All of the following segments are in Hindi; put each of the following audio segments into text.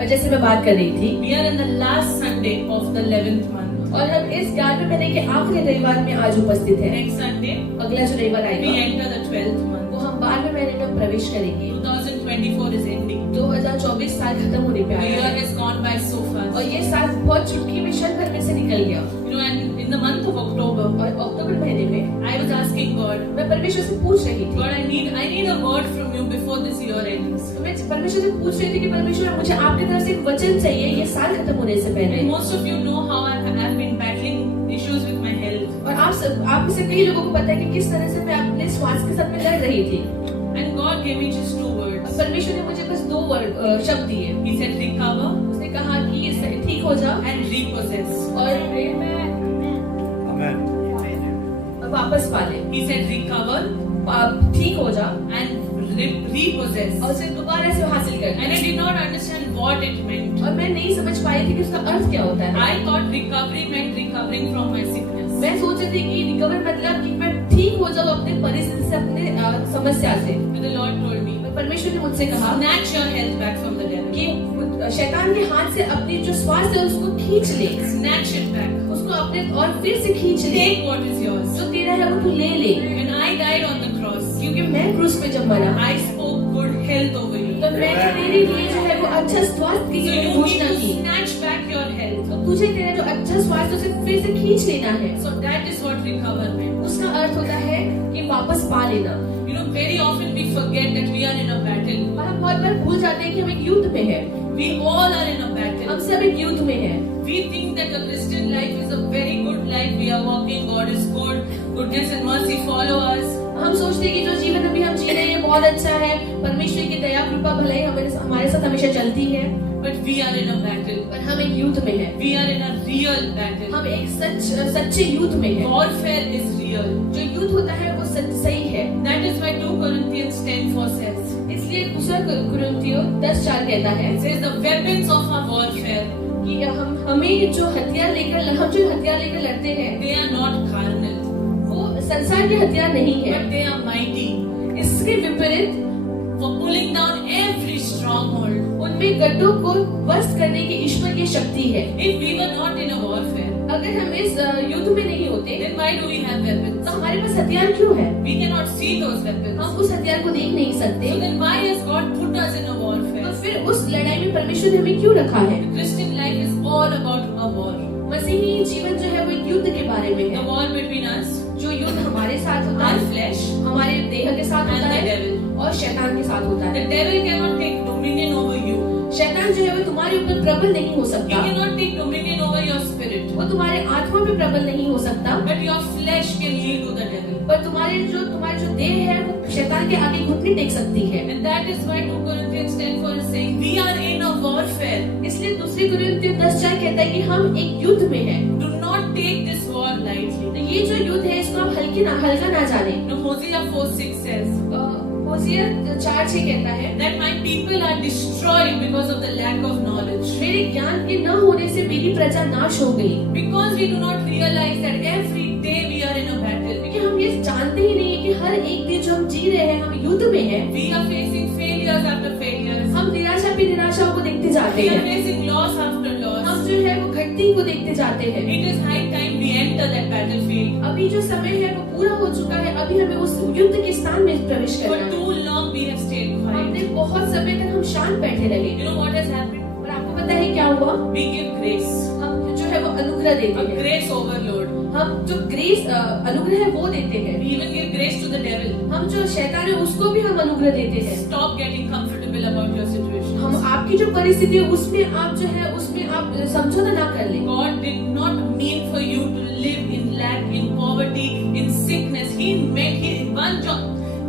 और जैसे मैं बात कर रही थी, we are in the last Sunday of the 11th month. और हम इस 11वें महीने के आखिरी रविवार में आज उपस्थित हैं। Next Sunday, अगला जो रविवार we आएगा enter the 12th month. वो हम 12वें महीने में प्रवेश करेंगे। 2024 is ending. 2024 साल खत्म होने पे The आया year है has gone by so fast. और ये साल बहुत चुटकी में क्षण भर में से निकल गया। You know, and in the month of October, और अक्टूबर महीने में I was asking God, मैं परमेश्वर से पूछ रही थी, God, I need a word from you before this year ends. तो मैं परमेश्वर से पूछ रही थी कि परमेश्वर मुझे आपकी तरफ से एक वचन चाहिए ये साल खत्म होने से पहले। And most of you know how I've been battling issues with my health. और आप में से कई लोगों को पता है कि किस तरह से मैं अपने स्वास्थ्य के साथ में लड़ रही थी। And God gave me just 2 words. परमेश्वर ने मुझे बस 2 शब्द दिए। He said, recover उसने कहा कि ये ठीक हो जा and repossess. और वापस पाले। He said, recover ठीक हो जा and repossess. और उसे दोबारा से हासिल कर। And I did not understand what it meant. और मैं नहीं समझ पाई थी कि उसका अर्थ क्या होता है। I thought recovery meant recovering from my sickness. मैं सोच रही थी कि रिकवर मतलब कि मैं ठीक हो जाऊँ अपने परिस्थिति से, अपने समस्या से। But the Lord told me, परमेश्वर ने मुझसे कहा snatch your health back from the devil. कि शैतान के हाथ से अपनी जो स्वास्थ्य है उसको खींच ले, Snatch it back. उसको अपने और फिर से खींच ले। Take what is yours. जो तेरा है वो तू ले ले। When I died on the cross, क्योंकि मैं क्रूस पे जब मरा, I spoke good health over you. तो मैं तेरे लिए जो है वो अच्छा स्वास्थ्य की So you need घोषणा to की। snatch back your health. तो तुझे तेरा जो अच्छा स्वास्थ्य उसे फिर से खींच लेना है। So that is what recover meant. उसका अर्थ होता है कि वापस पा लेना। You know, very often we forget that we are in a battle. और हम बहुत बार भूल जाते हैं कि हम एक युद्ध में हैं। We all are in a battle. हम सब एक युद्ध में हैं। We think that the Christian life is a very good life. We are walking, God is good, goodness and mercy follow us. हम सोचते हैं कि जो जीवन अभी हम जी रहे हैं बहुत अच्छा है, परमेश्वर की दया कृपा भलाई हमारे साथ हमेशा चलती है। But we are in a battle. पर हम एक युद्ध में हैं। We are in a real battle. हम एक सच्चे युद्ध में हैं। Warfare is real. जो युद्ध होता है वो सही है। That is why 2 Corinthians 10:4 says, इसलिए दूसरा कुरिन्थियों 10:4 कहता है it says the weapons of our warfare, कि हमें जो हथियार लेकर लड़ते हैं they are not carnal, वो संसार के हथियार नहीं है, but they are mighty इसके विपरीत for pulling down every stronghold. उनमें गड्ढों को ध्वस्त करने की ईश्वर की शक्ति है। If we were not in a warfare, अगर हम इस युद्ध में नहीं होते then why do we have weapons? तो हमारे पास हथियार क्यों है? We cannot see those weapons. हम उस हथियार को देख नहीं सकते। So then why has God put us in a तो warfare? फिर उस लड़ाई में परमेश्वर ने हमें क्यों रखा है? The Christian life is all about a war. मसीही जीवन जो है वो एक युद्ध के बारे में The है। war between us, जो युद्ध हमारे साथ होता our है, flesh, हमारे देह के साथ and होता the है devil. और शैतान के साथ होता The है। devil cannot take dominion over you. शैतान जो है वो तुम्हारे ऊपर प्रबल नहीं हो He सकता, cannot take dominion over your spirit. वो तुम्हारे आत्मा पे प्रबल नहीं हो सकता, But your flesh can yield to the devil. पर तुम्हारे जो देह है वो शैतान के आगे घुटने टेक सकती है। And that is why 2 Corinthians 10:4 is saying, we are in a warfare. इसलिए दूसरी कुरिन्थियों 10:4 कहता है कि हम एक युद्ध में हैं। Do not take this war lightly. तो ये जो युद्ध है इसको आप हल्का ना जाने। Now Hosea 4:6 says होसिया 4:6 कहता है that my people are destroyed because of the lack of knowledge. मेरे ज्ञान के न होने से मेरी प्रजा नाश हो गई। Because we do not realize that every day we are in a battle. क्योंकि हम ये जानते ही नहीं है कि हर एक दिन जो हम जी रहे हैं हम युद्ध में हैं। We are facing failures after failures. हम निराशा पे निराशाओं को देखते जाते We are हैं। facing loss after loss. हम जो है वो घटती को देखते जाते हैं। It is high time we enter that battlefield. अभी जो समय है वो पूरा हो चुका है, अभी हमें उस युद्ध के स्थान में प्रवेश For करना है। too long we have stayed हमने quiet. बहुत समय तक हम शांत बैठे रहे। You know what has happened? और आपको पता है क्या हुआ? We give grace. हम जो है वो अनुग्रह A देते हैं। grace overload. हम जो ग्रेस अनुग्रह है वो देते हैं। We even give grace to the devil. हम जो शैतान है उसको भी हम अनुग्रह देते हैं। Stop getting comfortable about your situation. हम आपकी जो परिस्थिति है उसमें आप जो है उसमें आप समझौता ना कर लें। God did not mean for you to live in lack, in poverty, in sickness. He meant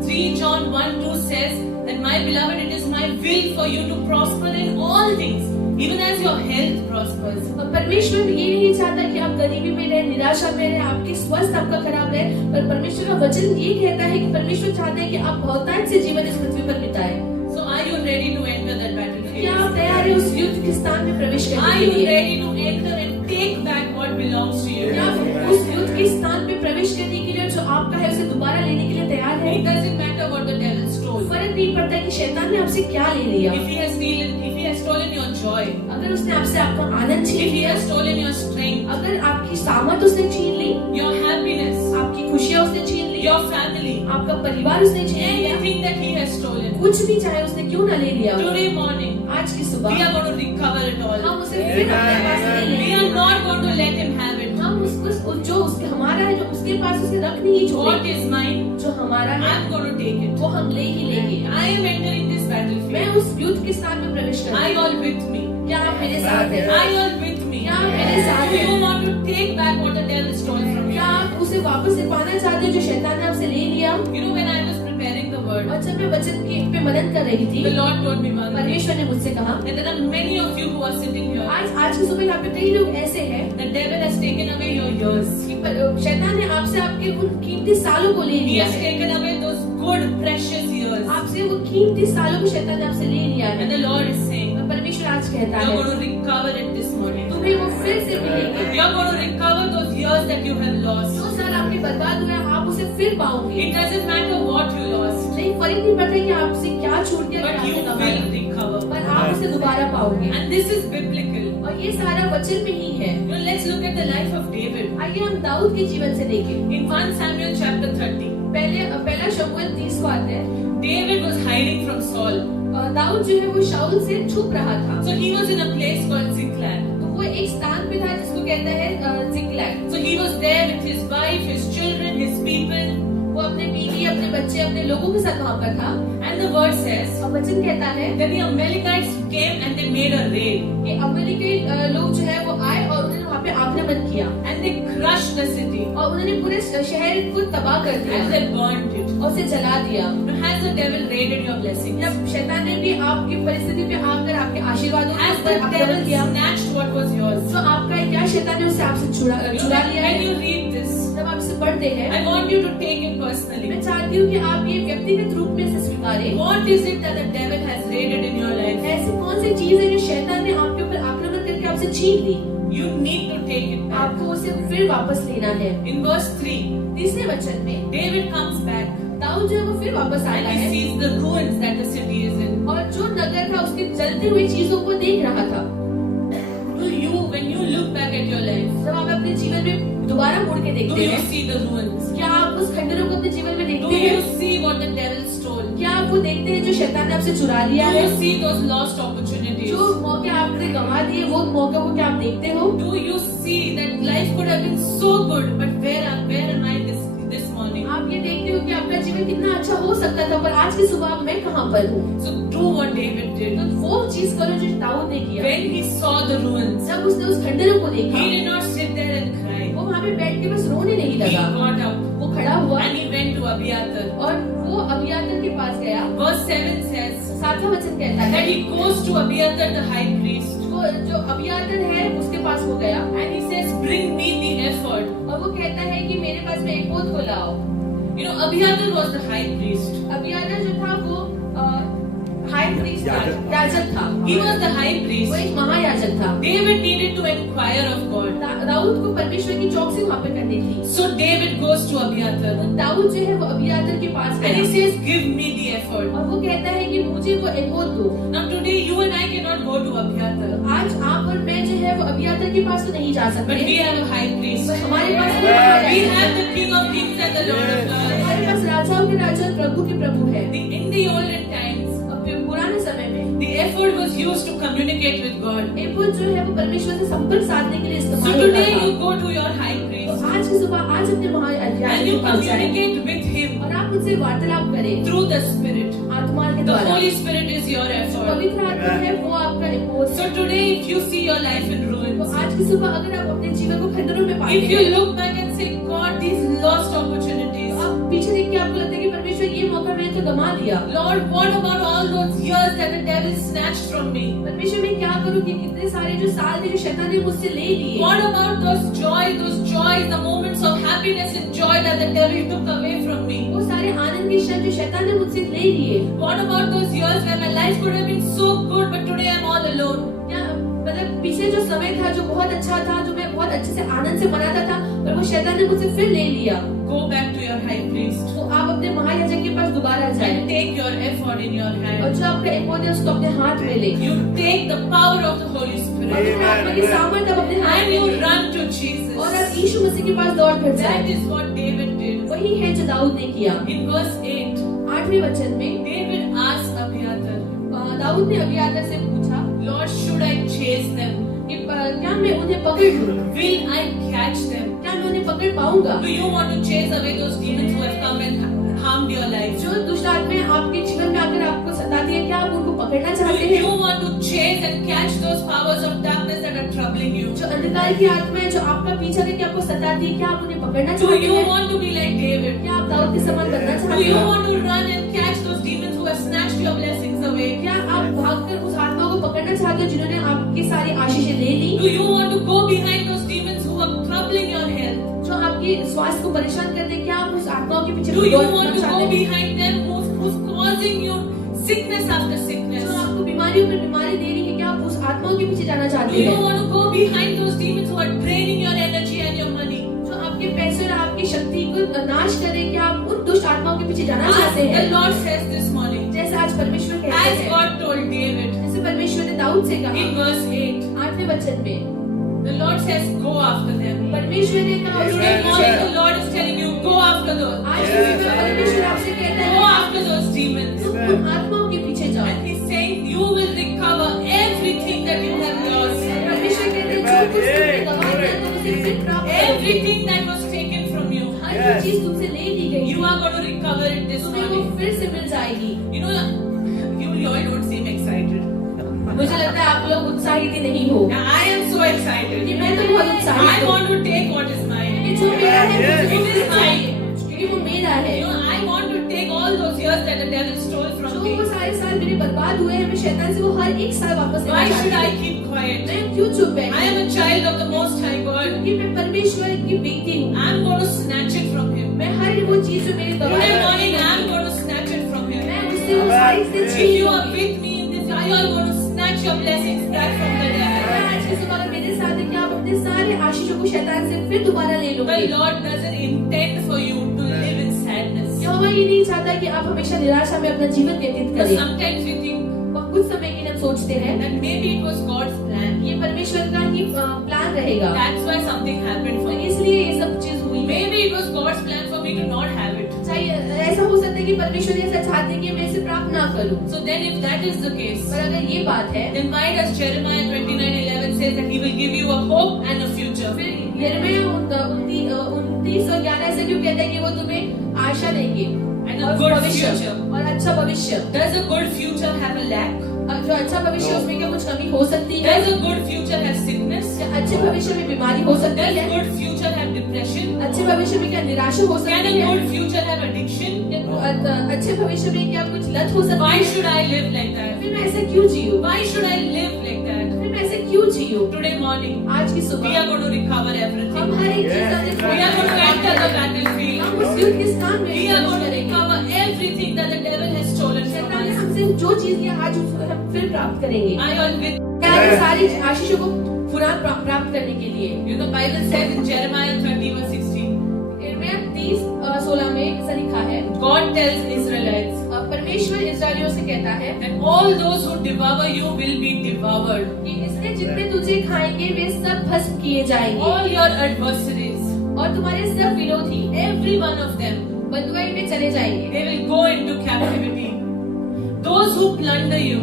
3 John 1:2 says that my beloved, it is my will for you to prosper in all things, even as your health prospers. और परमेश्वर ये नहीं चाहता कि आप गरीबी में रहे, निराशा में रहे, आपकी स्वास्थ्य आपका खराब रहे, पर परमेश्वर का वचन ये कहता है कि परमेश्वर चाहता है कि आप बहुतायत से जीवन इस पृथ्वी पर बिताएं। So are you ready to enter that क्या battlefield? आप तैयार हैं उस युद्ध के स्थान में प्रवेश Are करने के you लिए? ready to enter and take back what belongs to क्या आप you? उस युद्ध के स्थान में प्रवेश करने के लिए जो आपका है उसे दोबारा लेने के लिए तैयार हैं? It doesn't matter what the devil stole. फर्क नहीं पड़ता कि शैतान ने आपसे क्या ले लिया। if he has stolen your joy, अगर उसने आपसे आपका आनंद छीन if he लिया, has stolen your strength, अगर आपकी सामर्थ उसने छीन ली, your happiness, आपकी खुशियाँ उसने छीन ली, your family, आपका परिवार उसने छीन लिया, anything that he has stolen, कुछ भी चाहे उसने क्यों ना ले लिया, today morning, आज की we सुबह are going to recover it all. हम उसे फिर अपने पास ले We लेंगे। are not going to let him have it. हम उसको जो उसके हमारा है, जो उसके पास उसे रख नहीं What छोड़ेंगे। is mine, जो हमारा है I'm going to take it. वो हम ले ही लेंगे। I am entering this मैं battlefield. उस युद्ध के स्थान में प्रवेश I करूंगी। all with me. क्या आप मेरे साथ हैं? I all with me. क्या आप मेरे साथ Do हैं? you want to take back what the devil stole from क्या you? आप उसे वापस से पाना चाहते हो जो शैतान ने आपसे ले लिया? You know, when I was preparing the word, और जब मैं वचन के पे मनन कर रही थी, the Lord told me one thing. परमेश्वर ने मुझसे कहा, And there are many of you who are sitting here. आज की सुबह यहाँ पे कई लोग ऐसे हैं The devil has taken away your years. कि शैतान ने आपसे आपके उन कीमती सालों को ले He लिया has है। taken away those good, precious years. आपसे वो कीमती सालों को शैतान ने आपसे ले लिया है। And the Lord is saying, और परमेश्वर आज कहता you're है, going to recover it this morning. तुम्हें वो फिर से मिलेंगे। You're going to recover those years that you have lost. जो साल आपके बर्बाद हुए आप उसे फिर पाओगे। It doesn't matter what you lost, नहीं, फर्क नहीं पड़ता कि आपसे क्या छूट गया, but क्या you आपने कमाया, will recover. पर आप उसे दोबारा पाओगे। And this is biblical. और ये सारा वचन में ही है। Now let's look at the life of David. आइए हम दाऊद के जीवन से देखें। In 1 Samuel chapter 30, पहला शमूएल 30 को आते हैं। David was hiding from Saul. Dawood जो है वो शाऊल से छुप रहा था। So he was in a place called Ziklag. तो वो एक स्थान पे था जिसको कहते हैं जिक्लैग। So he was there with his wife, his children, his people. वो अपने बीवी, अपने बच्चे, अपने लोगों के साथ वहाँ पर था। And the word says और वचन कहता है that the Amalekites came and they made a raid. कि अमेरिकी लोग जो है वो आए और उन्होंने वहाँ पे आक्रमण किया And they crushed the city. और उन्होंने पूरे शहर को तबाह कर दिया And they burnt it. और उसे जला दिया। Now has the devil raided your blessings? जब शैतान ने भी आपकी परिस्थिति पे आकर आपके आशीर्वादों Has पर the आक्रमण devil किया, snatched what was yours? तो आपका क्या शैतान ने उससे आपसे चुरा लिया When है? you read this, जब आप इसे पढ़ते हैं, I want you to take it personally. मैं चाहती हूँ कि आप ये व्यक्तिगत रूप में इसे स्वीकारें। What is it that the devil has raided in your life? ऐसी कौन सी चीज है जो शैतान ने आपके ऊपर आक्रमण करके आपसे छीन ली? You need to take it back. आपको उसे फिर वापस लेना है। In verse 3, तीसरे वचन में David comes back दाऊद जो है वो फिर वापस and आता he है sees the ruins that the city is in. और जो नगर था उसकी जलती हुई चीजों को देख रहा था। Do you, when you look back at your life, जब आप अपने जीवन में दोबारा मुड़ के do देखते you हैं, see the ruins? क्या आप उस खंडरों को अपने जीवन में Do देखते हैं? you see what the devil stole? क्या आप वो देखते हैं जो शैतान ने आपसे चुरा लिया Do है? you see those lost opportunities? जो मौके आपने गंवा दिए, वो मौके को क्या आप देखते हो? Do you see that life could have been so good, but where am I this morning? आप ये देखते हो कि आपका जीवन कितना अच्छा हो सकता था, पर आज की सुबह मैं कहाँ पर हूँ? So do what David did. तो वो चीज करो जो दाऊद ने किया। When he saw the ruins, जब उसने उस खंडरों को देखा, he did not sit there and cry. वो वहाँ पे बैठ के बस रोने नहीं He लगा। got up वो खड़ा हुआ and he went to Abiathar. और वो अबियातर के पास गया। Verse 7 says 7वां वचन कहता that है he goes to Abiathar the high priest जो अबियातर है उसके पास वो गया and he says, "Bring me the ephod." और वो कहता है कि मेरे पास में एपोद को लाओ। You know, Abiathar was the high priest. Abiathar जो था वो हाई प्रीस्ट था, याजक था। He was the high वो priest. एक महायाजक था। David needed to inquire of God. Dawood को परमेश्वर की चौकसी वहाँ पे करनी थी। So David goes to Abiathar तो दाऊद जो है वो अबियातर के पास and he गया says, "Give me the ephod." और वो कहता है कि मुझे वो एपोद दो। Now today you and I cannot go to Abiathar, आज आप और मैं जो है वो अबियातर के पास तो नहीं जा but we सकते, have a high priest. पर हमारे पास वो We महायाजक have है। the King of Kings and the Lord of Lords. हमारे पास राजाओं के राजा और प्रभु के प्रभु है। In the olden times, अब पुराने समय में the ephod was used to communicate with God. एपोद जो है वो परमेश्वर से संपर्क साधने के लिए So इस्तेमाल होता today था। you go to your high तो priest आज की सुबह आज अपने महायाजक and you के पास जाएं communicate with him और आप उनसे वार्तालाप करें through the Spirit. आत्मा के The द्वारा। Holy Spirit is your जो ephod. पवित्र आत्मा है वो आपका एपोद So है। today if you see your life in तो ruins, आज की सुबह अगर आप अपने जीवन को खंडरों में पाते if you हैं, look back and say, "God, these lost opportunities. तो आप पीछे देख के आपको लगता है कि परमेश्वर ये मौका मैंने तो गंवा दिया। Lord, what about all those years that the devil snatched from me? परमेश्वर मैं क्या करूं कि कितने सारे जो साल थे जो शैतान ने मुझसे ले लिए। What about those joys, the moments of happiness and joy that the devil took away from me? वो सारे आनंद के क्षण जो शैतान ने मुझसे ले लिए। What about those years where my life could have been so good, but today I'm all alone? क्या पता अगर पीछे जो समय था जो बहुत अच्छा था, जो मैं बहुत अच्छे से आनंद से मनाता था, पर वो शैतान ने मुझसे फिर ले लिया, go back to your high priest तो आप अपने महायाजक के पास दोबारा जाएं and take your effort in your और hand. जो आपका एफर्ट है उसको अपने हाथ में ले You take the power of the Holy और Spirit अपने आत्मा की सामर्थ आप अपने हाथ and में you ले run to और Jesus. आप यीशु मसीह के पास दौड़ कर That जाएं। is what David did. वही है जो दाऊद ने किया। In verse 8, 8वें वचन में David asked Abiathar, दाऊद ने अबियातार से पूछा Lord, should I chase them? कि क्या मैं उन्हें पकड़ लूं? Will I catch them? क्या मैं उन्हें पकड़ पाऊंगा? Do you want to chase away those demons who have come and harmed your life? जो दुष्ट आत्माएं आपके जीवन में आकर आपको सताती है, क्या आप उनको पकड़ना Do चाहते you हैं? want to chase and catch those powers of darkness that are troubling you? जो अंधकार की आत्माएं जो आपका पीछा करके आपको सताती है, क्या आप उन्हें पकड़ना Do चाहते you हैं? want to be like David? क्या आप दाऊद के समान बनना Do चाहते you हैं? want to run and catch those demons who have snatched your blessings away? क्या आप भागकर उस आत्मा को पकड़ना चाहते हो जिन्होंने आपकी सारी आशीषें ले ली, Do you want to go behind those demons who are troubling your health? जो आपकी स्वास्थ्य को परेशान करते हैं? क्या आप उस आत्माओं के पीछे Do you दौड़ना want to चाहते go हैं? behind them who's causing you sickness after sickness? जो आपको बीमारियों पर बीमारी दे रही है, क्या आप उस आत्माओं के पीछे जाना Do चाहते you हैं? want to go behind those demons who are draining your energy and your money? जो आपके पैसे और आपकी शक्ति को नाश करे, क्या आप उन दुष्ट आत्माओं के पीछे जाना As चाहते the हैं? Lord says this morning, जैसे आज परमेश्वर कहते as हैं, God told David जैसे परमेश्वर ने दाऊद से कहा in verse 8, 8वें वचन में, the Lord says, go after them. परमेश्वर ने कहा Today उसने morning, the Lord is telling you, go after those. आज के दिन में परमेश्वर आपसे कहता Go है after those demons. तुम उन आत्माओं के पीछे जाओ। And He's saying, you will recover everything that you have lost. परमेश्वर कहते हैं जो कुछ तुमने गंवा दिया तुम उसे फिर प्राप्त करोगे। Everything that was taken from you, हर जो चीज तुमसे ले ली गई you are going to recover it this तुम्हें वो morning. फिर से मिल जाएगी। You know, you all don't seem excited. मुझे लगता है आप लोग उत्साहित ही नहीं हो। Now, I am so excited. कि मैं तो बहुत उत्साहित I हूँ। want to take what is mine. कि जो मेरा है मुझे वो It is फिर mine. चाहिए, क्योंकि वो मेरा है। You know, I want to take all those years that the devil stole जो from वो me. सारे साल मेरे बर्बाद हुए हैं, मैं शैतान से वो हर एक साल वापस लेना Why should चाहती I हूँ। keep quiet? मैं क्यों चुप I बैठी? am a child of the Most High God. क्योंकि मैं परमेश्वर की बेटी हूँ। I am going to snatch it from Him. मैं हर वो चीज जो मेरे गवाह Today है, morning, I am going to snatch it from Him. मैं उससे वो सारी चीजें If छीन you लूँ। are with me in this, are you all going to snatch your blessings back from the devil? मैं आज की सुबह अगर मेरे साथ है कि आप अपने सारे आशीषों को शैतान से फिर दोबारा ले The लोगे। Lord doesn't intend for you to live in sadness. यहोवा ये नहीं चाहता कि आप हमेशा निराशा में अपना जीवन व्यतीत Because करें। sometimes we think और कुछ समय के लिए हम सोचते हैं that maybe it was God's plan. ये परमेश्वर का ही प्लान रहेगा, That's why something happened for तो me. इसलिए ये सब चीज हुई है। Maybe it was God's plan for me to not have it. चाहिए ऐसा हो सकता है कि परमेश्वर ऐसा चाहते हैं कि मैं इसे प्राप्त ना करूं। So then if that is the case, पर अगर ये बात है, then why does Jeremiah 29:11 says that He will give you a hope and a future? फिर यिर्मयाह 29:11 ऐसे क्यों कहता है कि वो तुम्हें आशा देंगे And a और good भविष्य future. और अच्छा भविष्य। Does a good future have a lack? जो अच्छा भविष्य उसमें क्या कुछ कमी हो सकती है? Does a good future have sickness? क्या अच्छे भविष्य में बीमारी हो सकती Does है? a good future have depression? अच्छे भविष्य में क्या निराशा हो Can सकती a है? good future have addiction? अच्छे भविष्य में क्या कुछ लत हो सकती Why है? should I live like that? फिर मैं ऐसे क्यों जीऊँ? Why should I live like that? फिर मैं ऐसे क्यों जीऊँ? Today morning, आज की we are सुबह going to recover हम everything. हर एक चीज We are going to enter the battlefield. हम उस युद्ध के स्थान में We are going to करेंगे। recover everything that the devil has stolen from शैतान ने us. हमसे जो चीज लिया आज उसको हम फिर प्राप्त करेंगे। I always, क्या ये सारी आशीषों को पुनः प्राप्त करने के लिए you know, Bible says in Jeremiah 30:16, यिर्मयाह 30:16 में ऐसा लिखा है, God tells Israelites परमेश्वर इस्राएलियों से कहता है that all those who devour you will be devoured. कि इसलिए जितने तुझे खाएंगे वे सब भस्म किए जाएंगे All your adversaries, और तुम्हारे सब विरोधी every one of them, बंधुआई में चले जाएंगे they will go into captivity. Those who plunder you,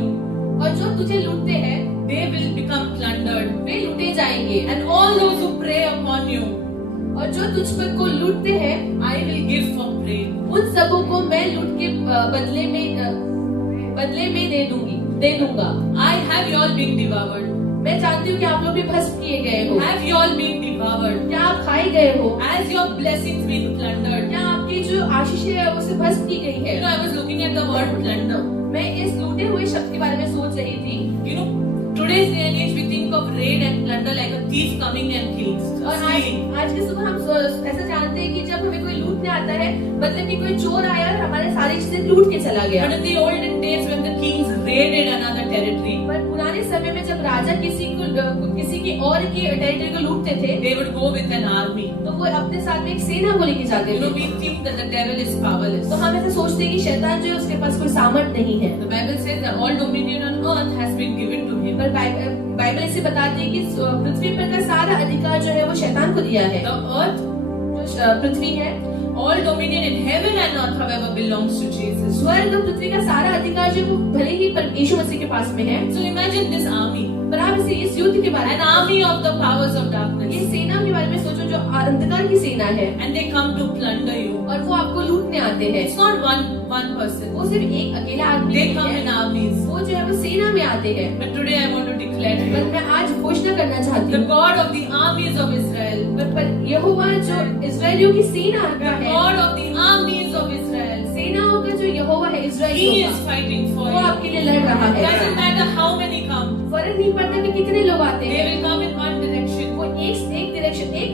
और जो तुझे लूटते हैं they will become plundered. वे लूटे जाएंगे And all those who prey upon you, और जो तुझ पर को लूटते हैं I will give for prey. उन सबों को मैं लूट के बदले में दे दूंगा। I have you all been devoured. मैं जानती हूँ कि आप लोग भी भस्म किए गए हो। Have you all been devoured? क्या आप खाए गए हो? Has your blessings been plundered? क्या आपकी जो आशीषें है उसे भस्म की गई You know, है? I was looking at the word plunder. मैं इस लूटे हुए शब्द के बारे में सोच रही थी You know, today's day and age we think of raid and plunder like a thief coming and kills. और आज की सुबह हम ऐसा जानते हैं कि जब हमें कोई लूटने आता है, मतलब कि कोई चोर आया और हमारे सारी चीजें लूट के चला गया। But in the olden days when the kings raided another territory, पर पुराने समय में जब जब राजा किसी की और की टेरिटरी को लूटते थे, they would go with an army. तो वो अपने साथ में एक सेना को लेके जाते You know, थे। we think that the devil is powerless. तो हम ऐसे सोचते हैं कि शैतान जो है उसके पास कोई सामर्थ नहीं है, The Bible says that all dominion on earth has been given to him. पर बाइबल इसे बताती है कि पृथ्वी पर का सारा अधिकार जो है वो शैतान को दिया है। The earth, जो पृथ्वी है, all dominion in heaven and earth, however, belongs to Jesus. स्वर्ग और पृथ्वी का सारा अधिकार जो है वो भले ही यीशु मसीह के पास में है, So imagine this army, पर आप इस युद्ध के बारे an में, army of the powers of ये darkness, सेना के बारे में सोचो जो अंधकार की सेना है, and they come to plunder you. और वो आपको लूटने आते हैं। It's not one person. वो सिर्फ एक अकेला आदमी They नहीं come in है, armies. वो जो है वो सेना में आते हैं। But today I want to declare to पर you, मैं आज घोषणा करना चाहती the हूँ, God of the armies of Israel, पर यहोवा जो इस्राएलियों की सेना the का है, God of the armies of Israel, सेनाओं का जो यहोवा है He इस्राएलियों is का, fighting for वो you. आपके लिए लड़ रहा है। Doesn't matter how many come, फर्क नहीं पड़ता कि कितने लोग आते they हैं, will come in one direction वो एक डायरेक्शन, एक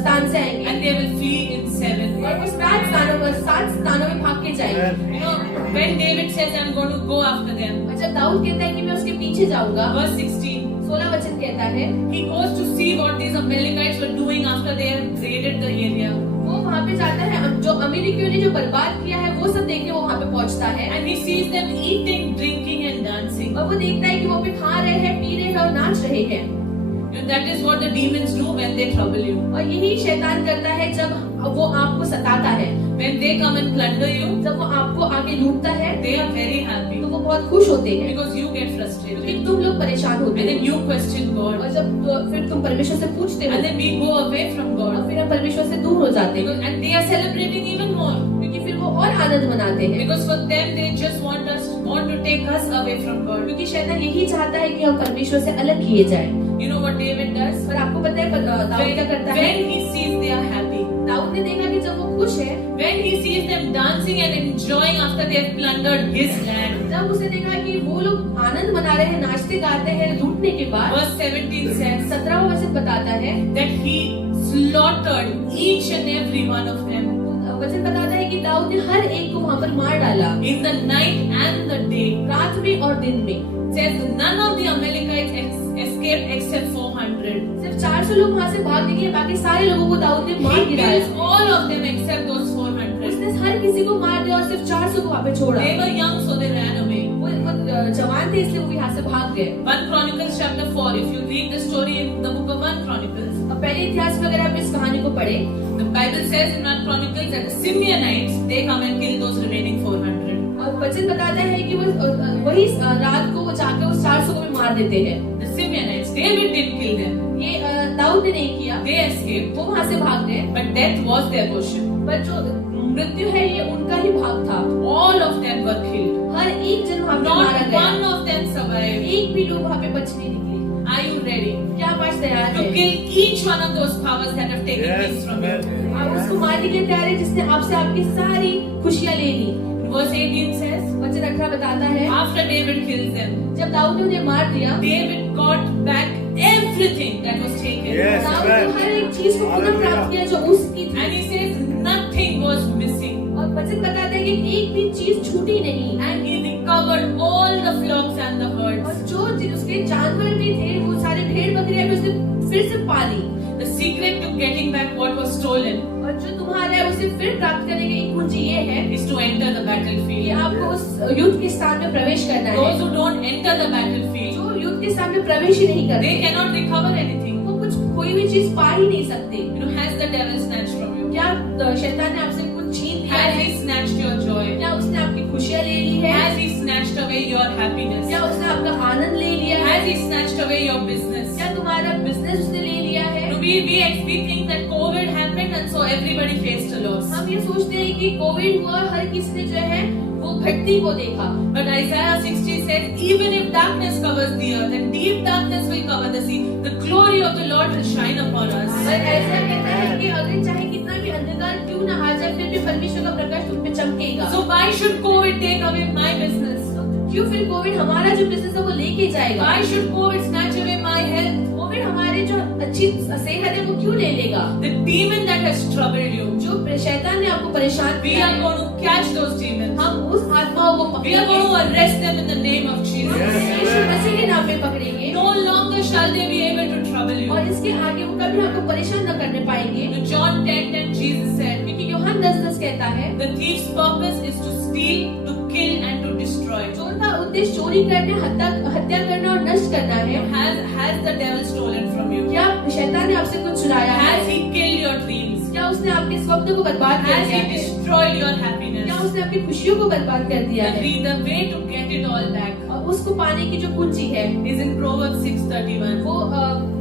स्थान से आएंगे and they will flee in seven. और वो 7 स्थानों में भाग के जाएंगे। You know, when David says, I'm going to go after them, और जब दाऊद कहता है कि मैं उसके पीछे जाऊंगा, verse 16, 16 वचन कहता है, he goes to see what these Amalekites were doing after they have raided the area. वो वहाँ पे जाता है, जो अमेरिकियों ने जो बर्बाद किया है वो सब देखने वो वहाँ पे पहुँचता है, And he sees them eating, drinking, and dancing. और वो देखता है कि वो पे खा रहे हैं, पी रहे हैं और नाच रहे हैं। And that is what the demons do when they trouble you. और यही शैतान करता है जब वो आपको सताता है, When they come and plunder you, जब वो आपको आगे लूटता है they are very happy तो वो बहुत खुश होते हैं, because you get क्योंकि frustrated. तुम लोग परेशान होते And then हो, you question और God. जब फिर तुम परमेश्वर से पूछते हो, And then we go away from और God. फिर हम परमेश्वर से दूर हो जाते हैं, And they are celebrating even more. क्योंकि फिर वो और आनंद मनाते हैं, Because for them, they just want to take us away from God. क्योंकि शैतान यही चाहता है कि हम परमेश्वर से अलग किए जाएं। You know what David does? पर आपको पता है दाऊद क्या करता है? When he sees they are happy, Dawood ने देखा कि जब वो खुश है, when he sees them dancing and enjoying after they have plundered his land. जब उसने देखा कि वो लोग आनंद मना रहे हैं, नाचते गाते हैं लूटने के बाद, Verse 17 says 17वां वचन बताता है, that he slaughtered each and every one of them वचन बताता है कि दाऊद ने हर एक को वहां पर मार डाला, in the night and the day. रात में और दिन में। Says none of the Amalekites escaped except 400. सिर्फ 400 लोग वहां से भाग निकले, बाकी सारे लोगों को दाऊद ने मार He गिराया। kills all of them except those 400. उसने हर किसी को मार दिया और सिर्फ 400 को वहां पे छोड़ा। They were young, so they ran away. वो जवान थे इसलिए वो यहाँ से भाग गए। 1 Chronicles chapter 4. If you read the story in the book of 1 Chronicles, अब पहले इतिहास में अगर आप इस कहानी को पढ़े, the Bible says in 1 Chronicles that the Simeonites they come and kill those remaining 400. और वचन बताता है कि वो वही रात को वो जाकर उस 400 को भी मार देते हैं। The Simeonites, David didn't kill them. ये दाऊद ने नहीं किया, They escaped, वो वहां से भाग गए, but death was their portion. पर जो मृत्यु है ये उनका ही भाग था। All of them were killed. हर एक जन वहां पे मारा Not गया, one of them survived. एक भी लोग वहां पे बच नहीं निकले। Are you ready क्या आप आज तैयार to हैं? kill each one of those powers that have taken Yes, things from you? amen. आप उसको मारने के लिए तैयार हैं जिसने आपसे आपकी सारी खुशियां ले ली। Verse 18 says, वचन 18 बताता है, after David kills them, जब दाऊद ने उन्हें मार दिया, David got back everything that was taken. Yes. Dawood ने हर एक चीज को पुनः प्राप्त किया जो उसकी थी। And he says nothing was missing. और वचन बताता है कि एक भी चीज छूटी नहीं, And he recovered all the flocks and the और herds. जो उसके जानवर भी थे वो सारे भेड़ बकरियां भी उसने फिर से पाली। The secret to getting back what was stolen और जो तुम्हारा है उसे फिर प्राप्त करने की एक कुंजी ये है is to enter the कि battlefield. आपको उस युद्ध के स्थान में प्रवेश करना है। Those who don't enter the battlefield, जो युद्ध के स्थान में प्रवेश ही नहीं they करते, cannot recover anything. वो कुछ कोई भी चीज पा ही नहीं सकते। You know, has the devil snatched from you? क्या शैतान ने आपसे कुछ छीन लिया Has है? he snatched your joy? क्या उसने आपकी खुशियां ले ली है? Has he snatched away your happiness? क्या उसने आपका आनंद ले लिया है? Has he snatched away your business? क्या तुम्हारा बिजनेस उसने ले लिया है? You know, we think that COVID happened and so everybody faced a loss. हम ये सोचते हैं कि कोविड हुआ, हर किसी ने जो है वो घटती को देखा। But Isaiah 60 says, even if darkness covers the earth and deep darkness will cover the sea, the glory of the Lord will shine upon us. और ऐसा कहता है कि अगर चाहे कितना भी अंधकार क्यों ना आ जाए, फिर भी परमेश्वर का प्रकाश तुम पे चमकेगा। So why should COVID take away my business? तो क्यों फिर कोविड हमारा जो बिजनेस है वो लेके जाएगा? Why should COVID snatch away my health? Covid हमारे जो अच्छी सेहत है वो क्यों ले लेगा? The demon that has troubled you, जो शैतान ने आपको परेशान we किया are है, going to catch those demons. हम उस आत्माओं को We are going पकड़ेंगे, to arrest them in the name of Jesus. यीशु मसीह के नाम पे पकड़ेंगे। No shall they be able to trouble you? और इसके आगे वो कभी आपको परेशान न करने पाएंगे। In John 10:10, Jesus said, क्योंकि यूहन्ना 10:10 कहता है, the thief's purpose is to steal, to kill, and to destroy. चोर का उद्देश्य चोरी करना, हत्या करना और नष्ट करना है। Has the devil stolen from you? क्या शैतान ने आपसे कुछ चुराया है? Has he killed your dreams? क्या उसने आपके स्वप्न को बर्बाद कर Has दिया he है? destroyed your क्या happिनेस? उसने आपकी खुशियों को बर्बाद कर दिया है? The way to get it all back और उसको पाने की जो कुंजी है is in Proverbs 6:31. वो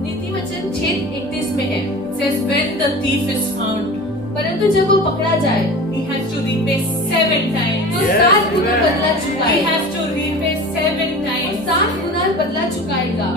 नीति वचन 6:31 में है। It says, when the thief is found, परंतु जब वो पकड़ा जाए he has to repay 7 times. तो 7 गुना बदला He चुकाएगा। has to repay 7 वो times. 7 गुना बदला चुकाएगा।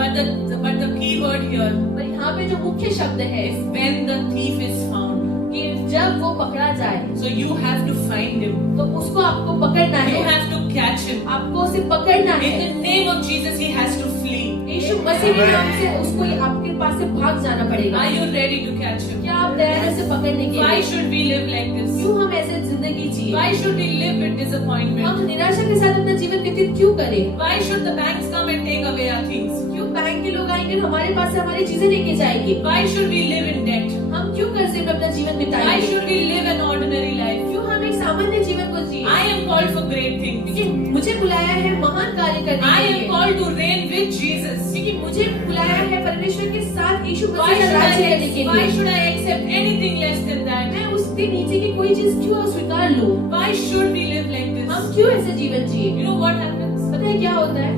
But the key word here पर यहाँ पे जो मुख्य शब्द है is when the thief is found. कि जब वो पकड़ा जाए So you have to find him. तो उसको आपको पकड़ना You है, have to catch him. आपको उसे पकड़ना In है। the name of Jesus, he has to flee. यीशु मसीह के नाम से उसको आपके पास से भाग जाना पड़ेगा। Are you ready to catch him? क्या आप तैयार हैं उसे पकड़ने के Why लिए? should we live like this? क्यों हम ऐसे जिंदगी जिए? Why should we live with disappointment? हम निराशा के साथ अपना जीवन व्यतीत क्यों करें? Why should the banks come and take away our things? क्यों बैंक के लोग आएंगे और हमारे पास से हमारी चीजें लेके जाएंगे? Why should we live in debt? हम क्यों कर्जे में अपना जीवन Why बिताएंगे? should we live an ordinary life? क्यों हम एक सामान्य जीवन को जिए? I am called for great things. क्योंकि मुझे बुलाया है महान कार्य करने I के am लिए। called to reign with Jesus. क्योंकि मुझे बुलाया है परमेश्वर के साथ यीशु Why मसीह का should राज्य करने के why लिए। should I accept anything less than that? मैं उसके नीचे की कोई चीज क्यों स्वीकार लूं? Why should we live like हम this? क्यों ऐसे जीवन जिए? You know what happens? पता है क्या होता है?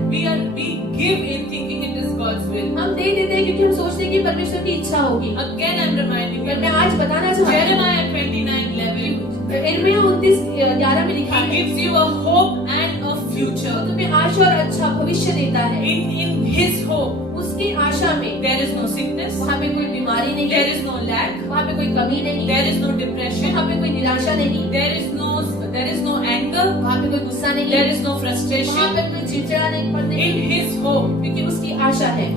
We give in thinking it is God's will. हम दे देते हैं क्योंकि हम सोचते हैं कि परमेश्वर की इच्छा होगी। Again, I'm reminding पर you. मैं आज बताना चाहती हूँ, Jeremiah 29:11. यिर्मयाह 29:11 में लिखा He है, gives you a hope and a future. वो तुम्हें आशा और अच्छा भविष्य देता है। In His hope, उसकी आशा में there is no sickness, वहाँ पे कोई बीमारी नहीं there है, is no lack, वहाँ पे कोई कमी नहीं, there is no depression, वहाँ पे कोई निराशा नहीं, there is no anger, वहाँ पे कोई गुस्सा नहीं, there is no वहाँ frustration. पे कोई चिड़चिड़ा नहीं पड़ने, In His hope, क्योंकि उसकी आशा है।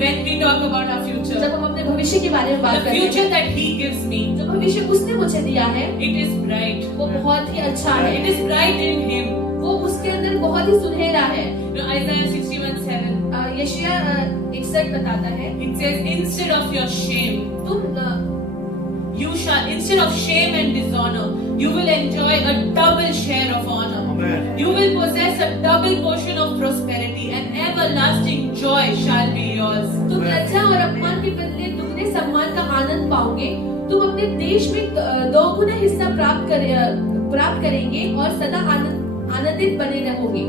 when we talk about our future, जब हम अपने भविष्य के बारे में बात the करते future हैं, that He gives me, जो भविष्य उसने मुझे दिया है it is bright. वो बहुत ही अच्छा It है, is bright in Him. वो उसके अंदर बहुत ही सुनहरा है। You know, Isaiah 61:7. यशायाह 61 बताता है, It says, instead of your shame, तुम you shall, instead of shame and dishonor, you will enjoy a double share of honor. Amen. You will possess a double portion of prosperity, and everlasting joy shall be yours. तुम लज्जा और अपमान के बदले दुगने सम्मान का आनंद पाओगे। तुम अपने देश में दोगुना हिस्सा प्राप्त करेंगे और सदा आनंदित बने रहोगे।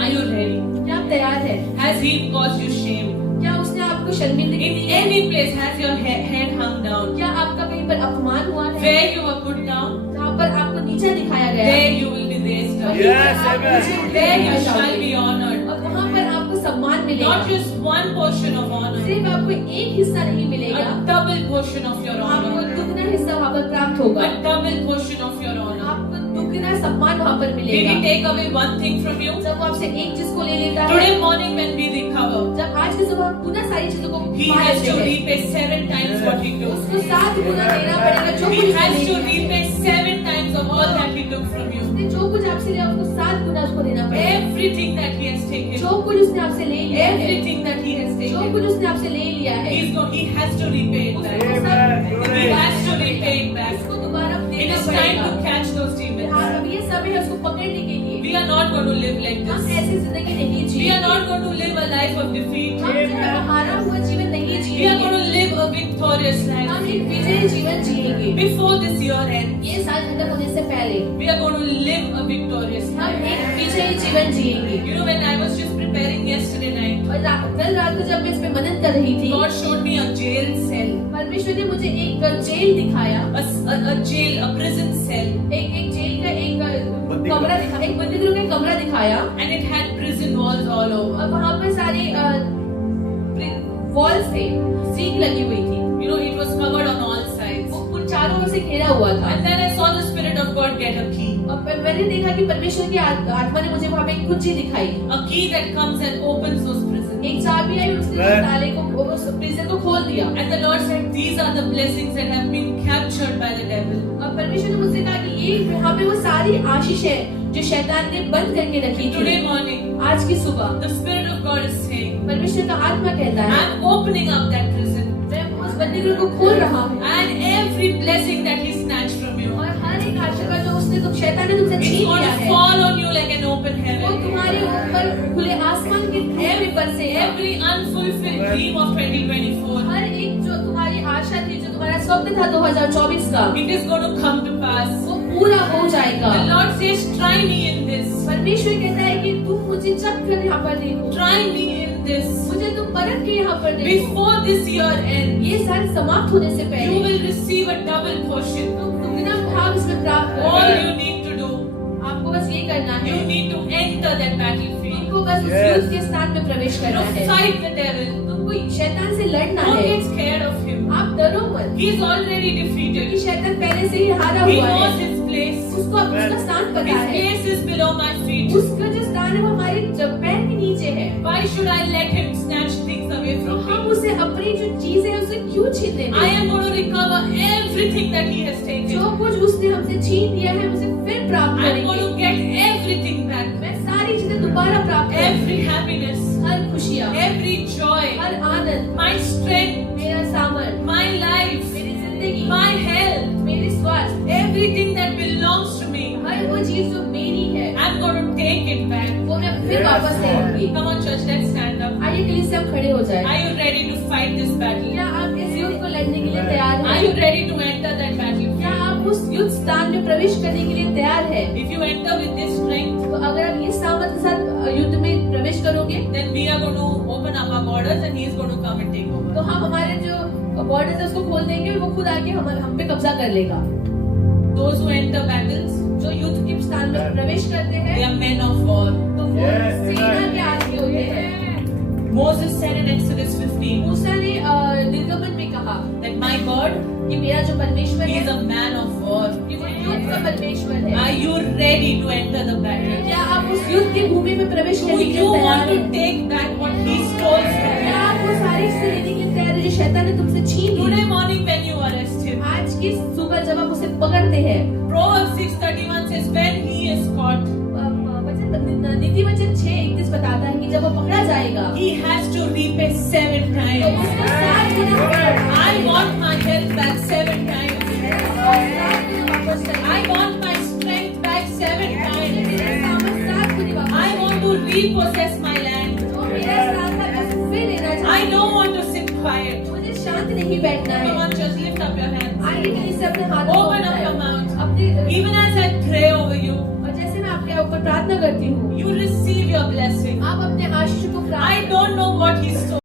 Are you ready? क्या आप तैयार है? Has He caused you shame? क्या उसने आपको शर्मिंदगी In दी है? any place, has your head hung down? क्या आपका कहीं पर अपमान हुआ है? Where you were put down, जहाँ पर आपको नीचा दिखाया गया there है, you will be raised up. Yes, amen. There you shall be honored. और वहाँ पर आपको सम्मान मिलेगा। Not just one portion of honor, सिर्फ आपको एक हिस्सा नहीं मिलेगा, a double portion of your आपको honor. दुगना हिस्सा वहाँ पर प्राप्त होगा। A double portion of your honor. आपको दुगना सम्मान वहाँ पर Did मिलेगा। He take away one thing from you? जब वो आपसे एक चीज को ले लेता है, Today morning when we recover, जब आज के सुबह हम पुनः सारी चीजों को He पा has लेते to हैं, repay 7 times what He took. उसको 7 गुना देना पड़ेगा जो He कुछ has उसने to लिया है। repay 7 times of all that He took from you. उसने जो कुछ आपसे लिया उसको 7 गुना उसको देना पड़ेगा। Everything that He has taken, जो कुछ उसने आपसे ले लिया है, everything that He has जो taken, कुछ उसने आपसे ले लिया है, He has to repay it back. Amen. He has to repay it back. उसको दोबारा It देना is time पड़ेगा। to catch those demons. हाँ, अब ये समय है उसको पकड़ने के लिए। We are not going to live like हम this. ऐसी जिंदगी नहीं We are जिएंगे। not going to live a life of defeat. हम जो है वो हारा हुआ जीवन नहीं We are जिएंगे। going to live a victorious हम life. एक विजयी जीवन जिएंगे। Before this year ends, ये साल खत्म होने से पहले we are going to live a victorious हम life. एक विजयी जीवन जिएंगे। You know, when I was just preparing yesterday night, और कल रात को जब मैं इस पे मनन कर रही थी, God showed me a jail cell, परमेश्वर ने मुझे एक जेल दिखाया, a jail, a prison cell, एक जेल का एक कमरा दिखा, एक बंदीगृह का कमरा दिखाया, and it had prison walls all over. और वहाँ पर सारे वॉल्स थे, सील लगी हुई थी, You know, it was covered on all sides. वो पूरे चारों ओर से घेरा हुआ था। And then I saw the Spirit of God get a key. और मैंने देखा कि परमेश्वर की आत्मा ने मुझे वहाँ पे एक कुंजी दिखाई, A key that comes and opens those prisons. एक चाबी आई, उसने उस ताले को, उस प्रिजन को खोल दिया। And the Lord said, these are the blessings that have been captured by the devil. और परमेश्वर ने मुझसे कहा कि ये यहाँ पे वो सारी आशीष है जो शैतान ने बंद करके रखी Today थी, morning, आज की सुबह the Spirit of God is saying, परमेश्वर का आत्मा कहता है, I'm opening up that prison. मैं उस बंदीगृह को खोल रहा हूँ And every blessing that He snatched from you, और हर एक आशीर्वाद जो उसने शैतान ने तुमसे it's छीन going लिया to है, fall on you like an open वो heaven. तुम्हारे ऊपर खुले आसमान के धुएं में बरसेगा। Every unfulfilled dream of 2024, हर एक जो तुम्हारी आशा थी, जो तुम्हारा स्वप्न था 2024 का, it is going to come to pass. वो पूरा हो जाएगा। The Lord says, try me in this. परमेश्वर कहता है कि तुम मुझे चख कर यहाँ पर देखो, Try me in this. मुझे तुम परख के यहाँ पर देखो। Before this year ends, ये साल समाप्त होने से you पहले will receive a double portion. तुम दुगना भाग इसमें प्राप्त All करोगे। you need to do, आपको बस ये करना है, you need to enter that battlefield. तुमको बस उस युद्ध के स्थान में प्रवेश You करना know, है। fight the devil. तुमको शैतान से लड़ना Don't है। get scared of him. आप डरो मत, He is already defeated. क्योंकि शैतान पहले से ही हारा He हुआ knows है। his place. उसको अब उसका स्थान पता His है। place is below my feet. उसका जो स्थान है वो हमारे पैर के नीचे है। Why should I let him snatch things away तो from हम me? उसे अपनी जो चीज है उसे क्यों छीनने I दें? am going to recover everything that he has taken. जो कुछ उसने हमसे छीन लिया है उसे फिर प्राप्त I am going करेंगे। to get everything back. मैं सारी चीजें दोबारा प्राप्त करूंगी। Every happiness, हर खुशियाँ, every joy, her Anand, my strength, मेरा सामर्थ, my life, मेरी जिंदगी, my health, मेरी स्वास्थ्य, everything that belongs to me. हर वो चीज जो मेरी है I'm going to take it back. वो मैं फिर वापस ले लूंगी। Come on, church, let's stand up. आइए कलीसिया हम खड़े हो जाए। Are you ready to fight this battle? क्या आप इस युद्ध को लड़ने के लिए तैयार Are you हैं? ready to enter that क्या battlefield? आप उस युद्ध स्थान में प्रवेश करने के लिए तैयार है? If you enter with this strength, तो अगर आप इस सामर्थ के साथ युद्ध में प्रवेश करोगे then we are going to open up our borders and he is going to come and take over. तो हम हमारे जो बॉर्डर है उसको खोल देंगे और वो खुद आके हम पे कब्जा कर लेगा। Those who enter battles, जो युद्ध के स्थान में प्रवेश करते they हैं are men of war. तो वो सेना के आदमी होते हैं। Moses said in Exodus 15 मूसा ने निर्गमन में कहा that my God, कि मेरा जो परमेश्वर he is है a man of war. कि वो युद्ध का परमेश्वर है। Are you ready to enter the battle? क्या आप उस युद्ध की भूमि में प्रवेश Do करने के you लिए तैयार want to हैं? take back what he stole from क्या you? आप वो सारी चीजें लेने के लिए तैयार हैं जो शैतान ने तुमसे छीन Today Lee? morning when you arrest him, आज की सुबह जब आप उसे पकड़ते हैं, Proverbs 6:31 says when he is caught, नीति वचन 6:31 बताता है कि जब वो पकड़ा जाएगा he has to repay 7 तो times. उसको 7 गुना वापस I want my health back 7 times. चाहिए। I want my strength back 7 times. मेरा सामर्थ 7 गुना वापस I चाहिए। want to repossess my land. जो मेरा सामर्थ है, उसे फिर लेना I चाहिए। don't want to sit quiet. मुझे शांत नहीं बैठना Come है। on, just lift up your hands. आगे के लिए से अपने हाथों को Open up your उठाएं। mouth. अपने Even as I pray over you, और जैसे मैं आपके ऊपर प्रार्थना करती हूँ, you receive your blessing. आप अपने आशीष को प्राप्त I don't know what he stole.